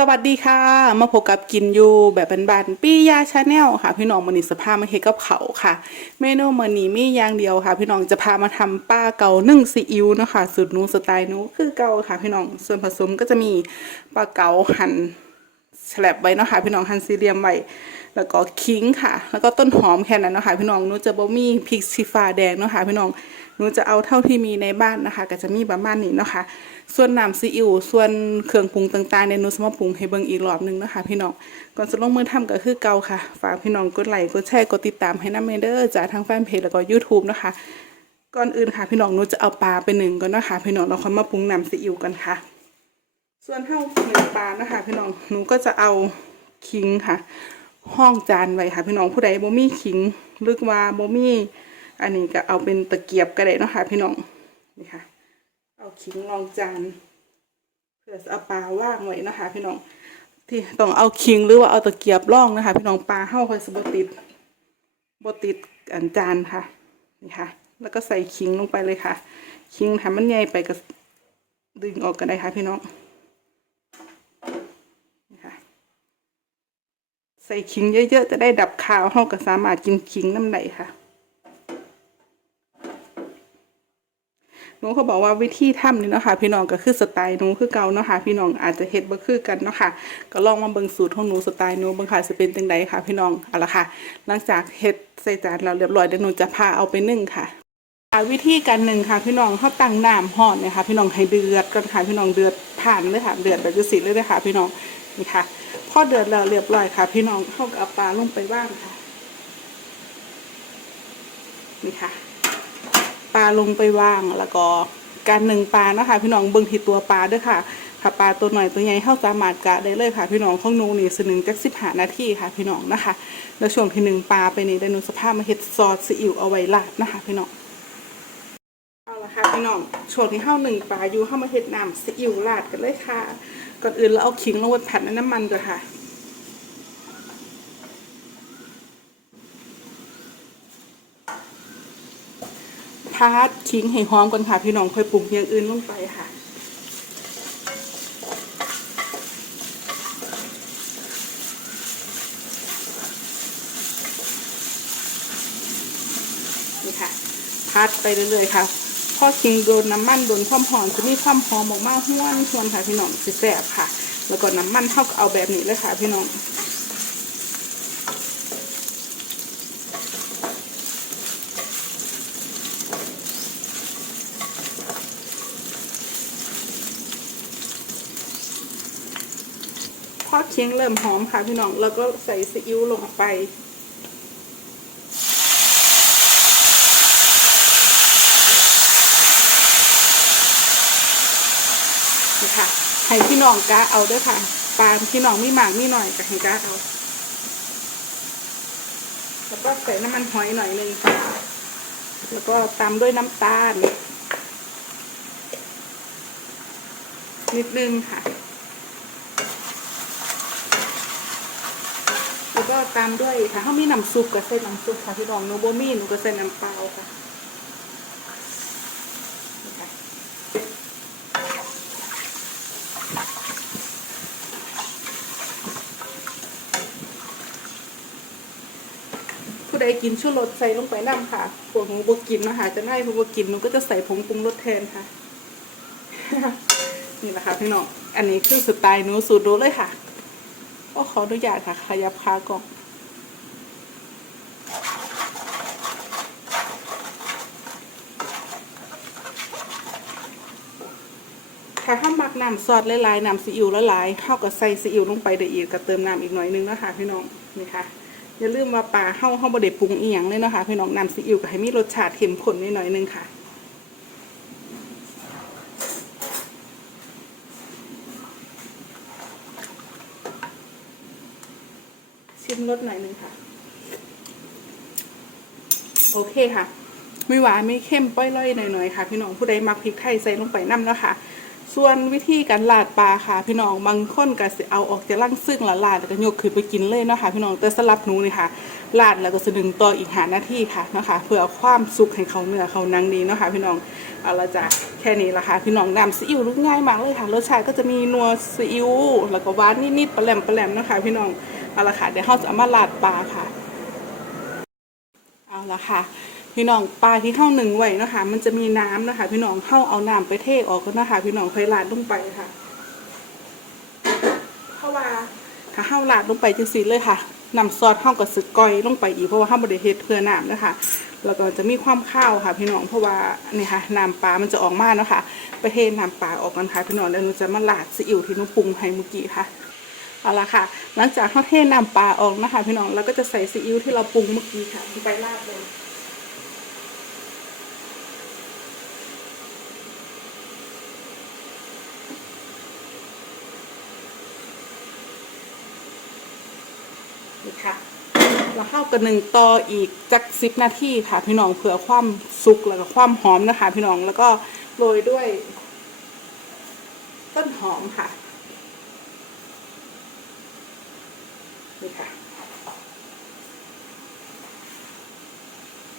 สวัสดีค่ะ มาพบกับกินอยู่แบบบานๆปี้ยาชาแนลค่ะ พี่น้องมันนี้สภาพมาเฮกับเขาค่ะ เมนูมันนี้มีอย่างเดียวค่ะ พี่น้องจะพามาทำป้าเกานึ่งซีอิ๊วนะคะสูตรนูสไตล์นูคือเกาค่ะ พี่น้องส่วนผสมก็จะมีปลาเกาหั่น แฉลบไว้เนาะค่ะพี่น้องหั่นสี่เหลี่ยมไว้แล้วก็ขิงค่ะ แล้วก็ต้นหอมแค่นั้นเนาะค่ะพี่น้องนูจะบ่มีพริกชี้ฟ้าแดงเนาะค่ะพี่น้องนูจะเอาเท่าที่มีในบ้านนะคะ ก็จะมีประมาณนี้เนาะค่ะส่วนน้ำซีอิ๊วส่วนเครื่องปรุงต่างๆเนี่ยนูจะมาปรุงให้เบิ่งอีกรอบหนึงเนาะค่ะพี่น้องก่อนจะลงมือทำก็คือเก่าค่ะฝากพี่น้องกดไลค์กดแชร์กดติดตามให้น้ำเมเดอร์จากทางแฟนเพจแล้วก็ YouTube เนาะคะก่อนอื่นค่ะพี่น้องนูจะเอาปลาไปหนึ่งก่อนเนาะค่ะพี่น้องเราค่อยมาปรุงน้ำซีอิ๊วกันค่ะ ส่วนเท่าหนึ่งปลานะคะพี่น้องหนูก็จะเอาคิงค่ะ ห้องจานไว้ค่ะพี่น้องผู้ใดบ่มีขิงหรือว่าบ่มีอันนี้ก็เอาเป็นตะเกียบก็ได้นะคะพี่น้องนี่ค่ะ เอาขิงรองจานเพื่อเอาปลาว่างไว้นะคะพี่น้องที่ต้องเอาคิงหรือว่าเอาตะเกียบร่องนะคะ พี่น้องปลาเห่าคอยสบติดบติดอันจานค่ะนี่ค่ะ แล้วก็ใส่ขิงลงไปเลยค่ะขิงทำมันใหญ่ไปก็ดึงออกกันได้ค่ะพี่น้อง นะคะ ใส่ขิงเยอะๆ จะได้ดับคาวเฮาก็สามารถกินขิงน้ำไหลค่ะหนูเขาบอกว่าวิธีทำนี่เนาะคะพี่น้องก็คือสไตล์หนูคือเก่าเนาะค่ะพี่น้องอาจจะเฮ็ดบ่คือกันเนาะค่ะก็ลองมาเบิ่งสูตรของหนูสไตล์หนูเบิ่งค่ะสิเป็นจังไดค่ะ พี่น้องเอาละค่ะ หลังจากเฮ็ดใส่จานแล้วเรียบร้อยเดี๋ยวหนูจะพาเอาไปนึ่งค่ะวิธีการหนึ่งค่ะ พี่น้องเขาตั้งน้ำห่อนเนี่ค่ะพี่น้องให้เดือดก่อนค่ะพี่น้องเดือดผ่านเลยค่ะเดือดแบบจะสิเลยเลยค่ะพี่น้องนี่ค่ะ อเดือดแล้วเรียบร้อยค่ะ พี่น้องเข้ากับเอาปลาลงไปว่างค่ะ นี่ค่ะ ปลาลงไปว่างแล้วก็การหนึ่งปลานะคะ พี่น้องเบิ่งที่ตัวปลาด้วยค่ะถ้าปลาตัวหน่อยตัวใหญ่เข้าสามารถกะได้เลยค่ะ พี่น้องของหนูนี่สนึงจักสิบหานาทีค่ะ พี่น้องนะคะ แล้วช่วงที่หนึ่งปลาไปนี่ได้นูสภาพมาเฮ็ดซอสซีอิ๊วเอาไว้ราดนะคะ พี่น้องเอาละค่ะพี่น้องช่วงที่เข้าหนึ่งปลาอยู่เข้ามาเฮ็ดน้ำซีอิ๊วราดกันเลยค่ะก่อนอื่นเราเอาขิงลงไปผัดในน้ำมันก่อนค่ะ พาดขิงให้หอมก่อนค่ะ พี่น้องค่อยปรุงอย่างอื่นลงไปค่ะนี่ค่ะพัดไปเรื่อยๆค่ะพอคิงโดนน้ำมันโดนความหอมจะมีความหอมออกมาห้วนชวนค่ะพี่น้องสิแสบค่ะ แล้วก็น้ำมันเท่ากับเอาแบบนี้เลยค่ะ พี่น้อง พอเคียงเริ่มหอมค่ะพี่น้อง แล้วก็ใส่ซีอิ๊วลงไปนี่ค่ะให้พี่น้องกะเอาด้วยค่ะปลาพี่น้องไม่หมากไม่หน่อยกับให้กะเอา แล้วก็ใส่น้ำมันหอยหน่อยหนึงค่ะ แล้วก็ตามด้วยน้ำตาล นิดนึงค่ะ แล้ว ก็ตามด้วยค่ะถ้ามีน้ำซุปก็ใส่น้ำซุปค่ะพี่น้องโนโบมี่หนูก็ใส่น้ำเปล่าค่ะผู้ใดกินชูรสใส่ลงไปน้ำค่ะพวกหนูบกินนะคะจะไล่พวกบกินหนูก็จะใส่ผงปรุงรสแทนค่ะ นี่แหละค่ะพี่น้อง อันนี้คือสไตล์หนูสูตรรู้เลยค่ะ ก็ขออนุญาตค่ะ ขยับขากล่องค่ะถ้ามักน้ำซอสหลายๆน้ำซีอิ๊วหลายๆเท่ากับใส่ซีอิ๊วลงไปเดี๋ยวอีกก็เติมน้ำอีกหน่อยนึงนะคะพี่น้องนี่ค่ะอย่าลืมว่าปลาเฮาเฮาบ่ได้ปรุงเอียงเลยนะคะพี่น้องน้ำซีอิ๊วก็ให้มีรสชาติเข้มข้นนิดหน่อยนึงค่ะ ชิมรสหน่อยหนึ่งค่ะ โอเคค่ะ ไม่หวานไม่เข้มป้อยล่อยหน่อยๆค่ะ พี่น้องผู้ใดมักพริกไทยใส่ลงไปน้ำเนาะค่ะ ส่วนวิธีการลาดปลาค่ะ พี่น้องบางคนก็สิเอาออกจากล่างซึ่งละลาดแล้วก็ยกขึ้นไปกินเลยเนาะค่ะ พี่น้องแต่สำหรับหนูนี่ค่ะลาดแล้วก็สะดึงต่ออีกหาหน้าที่ค่ะเนาะคะเพื่อเอาความสุกให้เขาเนื้อเขานังดีเนาะค่ะพี่น้องเอาละจ้ะแค่นี้ละค่ะพี่น้องนำซีอิ๊วลูกง่ายมากเลยค่ะรสชาติก็จะมีนัวซีอิ๊วแล้วก็หวานนิดๆปลาแหลมปลาแหลมเนาะค่ะพี่น้อง เอาละค่ะเดี๋ยวเราจะเอามาลาดปลาค่ะ เอาละค่ะ พี่น้องปลาที่เข้าหนึ่งไว้นะคะ มันจะมีน้ำนะคะ พี่น้องเข้าเอาน้ำไปเทออกก็นะคะ พี่น้องค่อยลาดลงไปค่ะเพราะว่าถ้าเข้าลาดลงไปจังสีเลยค่ะนำซอสเข้ากับสึกก้อยลงไปอีกเพราะว่าเข้าบริเฮ็ดเพื่อน้ำนะคะแล้วก็จะมีความข้าวค่ะ พี่น้องเพราะว่านี่ค่ะน้ำปลา มันจะออกมาเนาะค่ะไปเทน้ำปลาออกกันค่ะพี่น้องแล้วหนูจะมาลาดซีอิ๊วที่หนูปรุงให้เมื่อกี้ค่ะ เอาละค่ะ หลังจากเขาเทน้ำปลาออกนะคะ พี่น้องแล้วก็จะใส่ซีอิ๊วที่เราปรุงเมื่อกี้ค่ะลงไปราดเลยนี่ค่ะเราเข้ากันหนึ่งต่ออีกจักสิบนาทีค่ะ พี่น้องเผื่อความสุกแล้วก็ความหอมนะคะ พี่น้องแล้วก็โรยด้วย ต้นหอมค่ะ นี่ค่ะ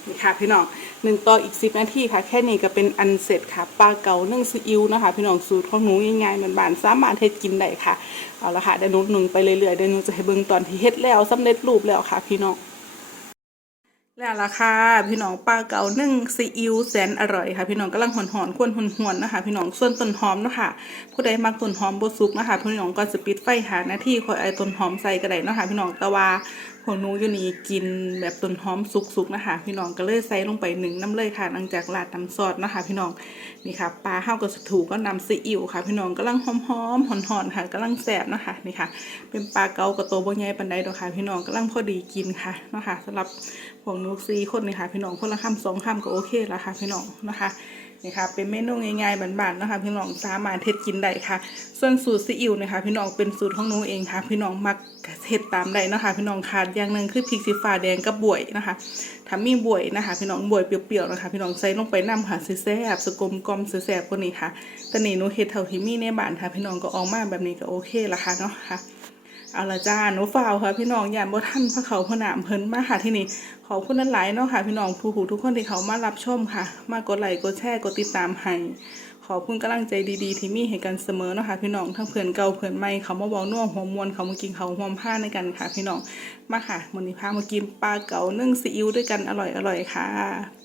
นี่ค่ะพี่น้องหนึ่งต่ออีกสิบนาทีค่ะ แค่นี้ก็เป็นอันเสร็จค่ะปลาเก๋านึ่งซีอิ๊วนะคะ พี่น้องสูตรของหนูง่ายๆมันบานสามารถเฮ็ดกินได้ค่ะ เอาละค่ะเดี๋ยวหนูหนึ่งไปเรื่อยๆเดี๋ยวหนูจะให้เบิ่งตอนที่เฮ็ดแล้วสำเร็จรูปแล้วค่ะ พี่น้อง แล้วล่ะค่ะพี่น้องปลาเก๋านึ่งซีอิ๊วแสนอร่อยค่ะ พี่น้องกำลังหอนหอนควนหวนหวนนะคะ พี่น้องส่วนต้นหอมเนาะค่ะผู้ใดมักต้นหอมบสุกนะคะพี่น้องก็จะปิดไฟหาหน้าที่คอยไอต้นหอมใส่ก็ไดเนาะค่ะพี่น้องแต่ว่า วกหนูอยู่นี่กินแบบต้นหอมสุกๆนะคะพี่น้องก็เลยใส่ลงไปหนึ่งน้ำเลยค่ะหลังจากราดน้ำซอสนะคะ พี่น้องนี่ค่ะปลาเฮากับสถูก็นำซีอิ๊วค่ะ พี่น้องกำลังหอมๆหอนๆค่ะกำลังแซ่บนะคะนี่ค่ะ เป็นปลาเก๋ากับตัวบ่ใหญ่ปานใดดอกค่ะ พี่น้องกำลังพอดีกินค่ะนะคะสำหรับพวกหนูซีคนนี่ค่ะ พี่น้องคนละคำสองคำก็โอเคแล้วค่ะ พี่น้องนะคะ นี่ค่ะเป็นเมนูง่ายๆบานๆนะคะพี่น้องสามารถเฮ็ดกินได้ค่ะ ส่วนสูตรซีอิ๊วนะคะพี่น้องเป็นสูตรของหนูเองค่ะ พี่น้องมักเฮ็ดตามได้นะคะ พี่น้องขาดอย่างหนึ่งคือพริกสีฟ้าแดงกับบวยนะคะถ้ามีบวยนะคะ พี่น้องบวยเปรี้ยวๆนะคะ พี่น้องใส่ลงไปน้ำค่ะสิแซ่บสกลมกลมแซ่บกว่านี้ค่ะต่นี่หนูเฮ็ดเท่าที่มีในบ้านค่ะ พี่น้องก็ออกมาแบบนี้ก็โอเคละค่ะเนาะค่ะ เอาละจ้าหนูฝ่าวค่ะพี่น้องย่านบ่ท่านพระเขาพระนามเพิ่นมาค่ะที่นี่ขอบคุณนั้นหลายเนาะค่ะพี่น้องผู้หูทุกคนที่เขามารับชมค่ะ มากดไลค์กดแชร์กดติดตามให้ขอบคุณกำลังใจดีๆ ที่มีให้กันเสมอเนาะค่ะพี่น้องทั้งเพื่อนเก่าเพื่อนใหม่เขามาบอกน่วงหัวมวนเขามากินเขาหอมผ้าในกันค่ะ พี่น้องมาค่ะมื้อนี้พามากินปลาเก๋านึ่งซีอิ๊วด้วยกันอร่อยๆค่ะ